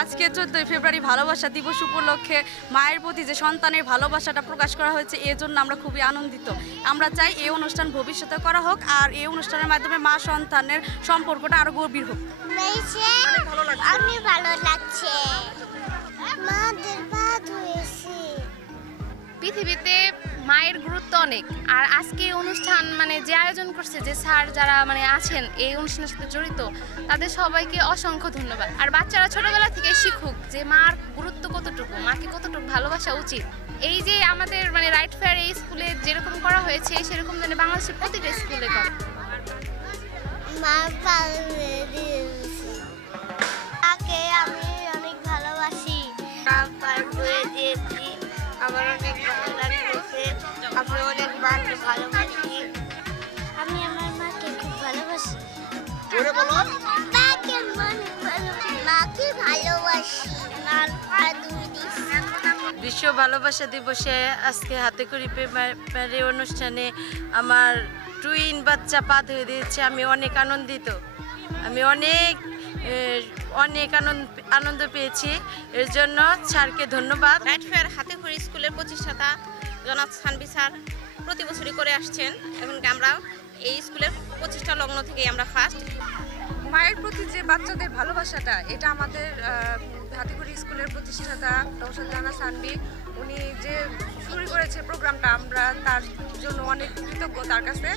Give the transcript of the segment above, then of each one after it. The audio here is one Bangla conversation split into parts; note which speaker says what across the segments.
Speaker 1: আজকে চোদ্দোই ফেব্রুয়ারি ভালোবাসা দিবস উপলক্ষে মায়ের প্রতি যে সন্তানের ভালোবাসাটা প্রকাশ করা হয়েছে এর জন্য আমরা খুবই আনন্দিত। আমরা চাই এই অনুষ্ঠান ভবিষ্যতে করা হোক আর এই অনুষ্ঠানের মাধ্যমে মা সন্তানের সম্পর্কটা আরও গভীর হোক।
Speaker 2: আমি ভালো লাগছে।
Speaker 3: পৃথিবীতে মায়ের গুরুত্ব অনেক। আর আজকে অনুষ্ঠান মানে যে আয়োজন করছে, যে স্যার যারা মানে আছেন, এই অনুষ্ঠানের সাথে জড়িত, তাদের সবাইকে অসংখ্য ধন্যবাদ। আর বাচ্চারা ছোটবেলা থেকে শিখুক যে মার গুরুত্ব কতটুকু, মাকে কতটুকু ভালোবাসা উচিত। এই যে আমাদের মানে রাইট ফেয়ার এই স্কুলে যেরকম করা হয়েছে, সেরকম যেন বাংলাদেশের প্রতিটা স্কুলে করে।
Speaker 2: মা মাকে মাকে ভালোবাসি
Speaker 4: বিশ্ব ভালোবাসা দিবসে আজকে হাতে করি পেপারে অনুষ্ঠানে আমার টুইন বাচ্চা পা ধুয়ে দিয়েছে, আমি অনেক আনন্দিত। আমি অনেক অনেক আনন্দ আনন্দ পেয়েছি। এর জন্য স্যারকে ধন্যবাদ।
Speaker 5: হাতে খড়ি স্কুলের প্রতিষ্ঠাতা জনাব সানবি স্যার প্রতি বছরই করে আসছেন। এখন আমরা এই স্কুলের প্রতিষ্ঠা লগ্ন থেকে আমরা ফার্স্ট
Speaker 6: মায়ের প্রতি যে বাচ্চাদের ভালোবাসাটা, এটা আমাদের হাতিগুড়ি স্কুলের প্রতিষ্ঠাতা নৌসাদ জানা সানবি, উনি যে শুরু করেছে প্রোগ্রামটা, আমরা তার জন্য অনেক কৃতজ্ঞ তার কাছে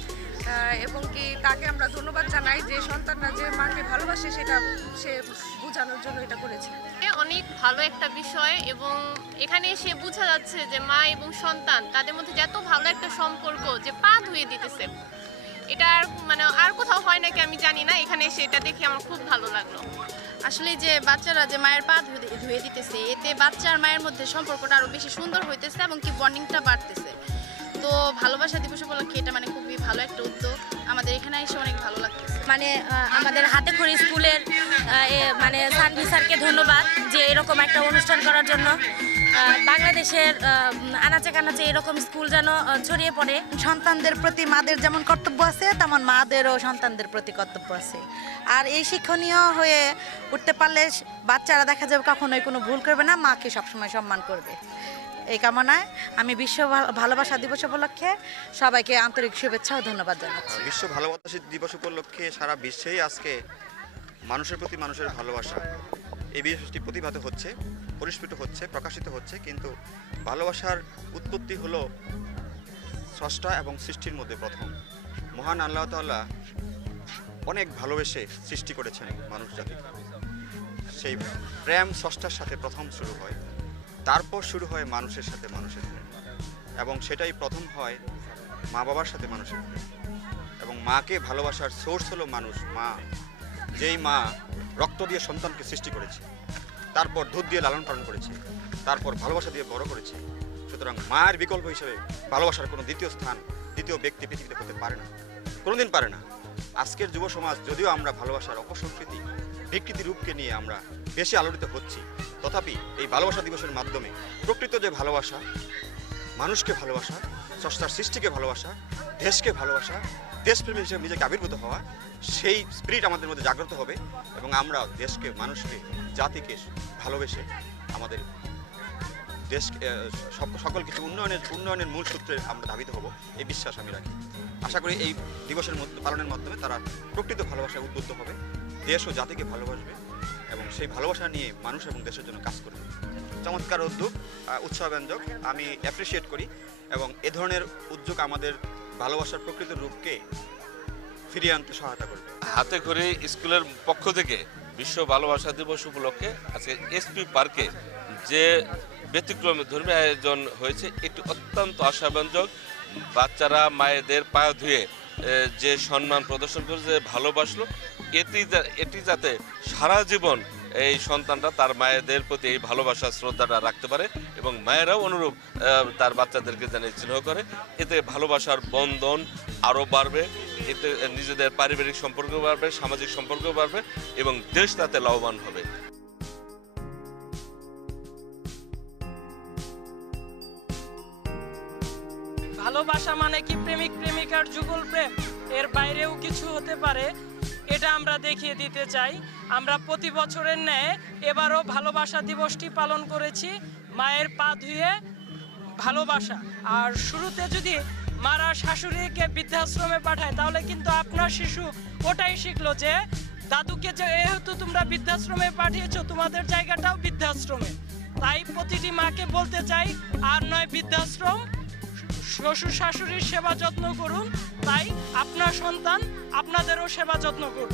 Speaker 6: এবং কি তাকে আমরা ধন্যবাদ জানাই যে সন্তানরা যে মাকে ভালোবাসে, সেটা সে বোঝানোর জন্য এটা করেছে।
Speaker 3: অনেক ভালো একটা বিষয় এবং এখানে এসে বোঝা যাচ্ছে যে মা এবং সন্তান, তাদের মধ্যে এত ভালো একটা সম্পর্ক যে পা ধুয়ে দিতেছে। এটা আর মানে আর কোথাও হয় নাকি আমি জানি না এখানে এসে এটা দেখে আমার খুব ভালো লাগল।
Speaker 1: আসলে যে বাচ্চারা যে মায়ের পা ধুয়ে ধুয়ে দিতেছে এতে বাচ্চা আর মায়ের মধ্যে সম্পর্কটা আরও বেশি সুন্দর হইতেছে এবং কি বন্ডিংটা বাড়তেছে। তো ভালোবাসা দিবস উপলক্ষে এটা মানে খুবই ভালো একটা উদ্যোগ। আমাদের এখানে এসে অনেক ভালো লাগতেছে।
Speaker 4: মানে আহ, আমাদের হাতে খড়ি স্কুলের আহ, এ, মানে সানভি স্যারকে ধন্যবাদ যে এরকম একটা অনুষ্ঠান করার জন্য। বাংলাদেশের আনাচে কানাচে এরকম স্কুল যেন ছড়িয়ে পড়ে।
Speaker 7: সন্তানদের প্রতি মাদের যেমন কর্তব্য আছে তেমন মাদেরও সন্তানদের প্রতি কর্তব্য আছে। আর এই শিক্ষণীয় হয়ে উঠতে পারলে বাচ্চারা দেখা যাবে কখনোই কোনো ভুল করবে না মাকে সবসময় সম্মান করবে। এই কামনায় আমি বিশ্ব ভালোবাসা দিবস উপলক্ষে সবাইকে আন্তরিক শুভেচ্ছা ও ধন্যবাদ জানাচ্ছি।
Speaker 8: বিশ্ব ভালোবাসা দিবস উপলক্ষে সারা বিশ্বেই আজকে মানুষের প্রতি মানুষের ভালোবাসা এই বিষয়টি প্রতিভাত হচ্ছে। পরিস্ফুট হচ্ছে, প্রকাশিত হচ্ছে, কিন্তু ভালোবাসার উৎপত্তি হলো স্রষ্টা এবং সৃষ্টির মধ্যে প্রথম। মহান আল্লাহ তাআলা অনেক ভালোবেসে সৃষ্টি করেছেন মানুষ জাতিকে। সেই প্রেম স্রষ্টার সাথে প্রথম শুরু হয়, তারপর শুরু হয় মানুষের সাথে মানুষের প্রেম। এবং সেটাই প্রথম হয় মা বাবার সাথে মানুষের প্রেম। এবং মাকে ভালোবাসার সোর্স হলো মানুষ, মা। যেই মা রক্ত দিয়ে সন্তানকে সৃষ্টি করেছে। তারপর দুধ দিয়ে লালন পালন করেছে, তারপর ভালোবাসা দিয়ে বড় করেছে। সুতরাং মায়ের বিকল্প হিসেবে ভালোবাসার কোনো দ্বিতীয় স্থান, দ্বিতীয় ব্যক্তি পৃথিবীতে হতে পারে না, কোনোদিন পারে না। আজকের যুব সমাজ যদিও আমরা ভালোবাসার অপসংস্কৃতি, বিকৃতি রূপকে নিয়ে আমরা বেশি আলোড়িত হচ্ছি, তথাপি এই ভালোবাসা দিবসের মাধ্যমে প্রকৃত যে ভালোবাসা মানুষকে ভালোবাসা স্রষ্টার সৃষ্টিকে ভালোবাসা, দেশকে ভালোবাসা, দেশপ্রেমী হিসেবে নিজেকে আবির্ভূত হওয়া, সেই স্পিরিট আমাদের মধ্যে জাগ্রত হবে এবং আমরা দেশকে, মানুষকে, জাতিকে ভালোবেসে আমাদের দেশ সকল কিছু উন্নয়নের উন্নয়নের মূল সূত্রে আমরা ধাবিত হব, এই বিশ্বাস আমি রাখি। আশা করি এই দিবসের পালনের মাধ্যমে তারা প্রকৃত ভালোবাসায় উদ্বুদ্ধ হবে, দেশ ও জাতিকে ভালোবাসবে। এবং সেই ভালোবাসা নিয়ে মানুষ এবং দেশের জন্য কাজ করবে। চমৎকার উদ্যোগ উৎসাহব্যঞ্জক। আমি অ্যাপ্রিসিয়েট করি এবং এ ধরনের উদ্যোগ আমাদের ভালোবাসার প্রকৃত রূপকে ফিরিয়ে আনতে সহায়তা করবে।
Speaker 9: হাতে করে স্কুলের পক্ষ থেকে বিশ্ব ভালোবাসা দিবস উপলক্ষে আজকে এসপি পার্কে যে ব্যতিক্রমী ধর্মীয় আয়োজন হয়েছে, এটি অত্যন্ত আশাব্যঞ্জক। বাচ্চারা, মায়েদের পায়ে ধুয়ে যে সম্মান প্রদর্শন করে যে ভালোবাসলো, এটি এটি যাতে সারা জীবন এই সন্তানরা তার মায়েদের প্রতি এই ভালোবাসা, শ্রদ্ধাটা রাখতে পারে এবং মায়েরাও অনুরূপ তার বাচ্চাদেরকে জানে স্নেহ করে। এতে ভালোবাসার বন্ধন আরও বাড়বে, এতে নিজেদের পারিবারিক সম্পর্ক বাড়বে, সামাজিক সম্পর্ক বাড়বে এবং দেশ তাতে লাভবান হবে।
Speaker 10: প্রেমিকার যুগল প্রেম, এর বাইরেও কিছু হতে পারে, এটা আমরা দেখিয়ে দিতে চাই। আমরা প্রতি বছরের ন্যায় এবারও ভালোবাসা দিবসটি পালন করেছি, মায়ের পা ধুয়ে ভালোবাসা। আর শুরুতে যদি মারা শাশুড়িকে বৃদ্ধাশ্রমে পাঠায়, তাহলে কিন্তু আপনার শিশু ওটাই শিখলো যে, দাদুকে যেহেতু তোমরা বৃদ্ধাশ্রমে পাঠিয়েছো, তোমাদের জায়গাটাও বৃদ্ধাশ্রমে। তাই প্রতিটি মাকে বলতে চাই, আর নয় বৃদ্ধাশ্রম শ্বশুর শাশুড়ির সেবা যত্ন করুন তাই আপনার সন্তান আপনাদেরও সেবা যত্ন করুন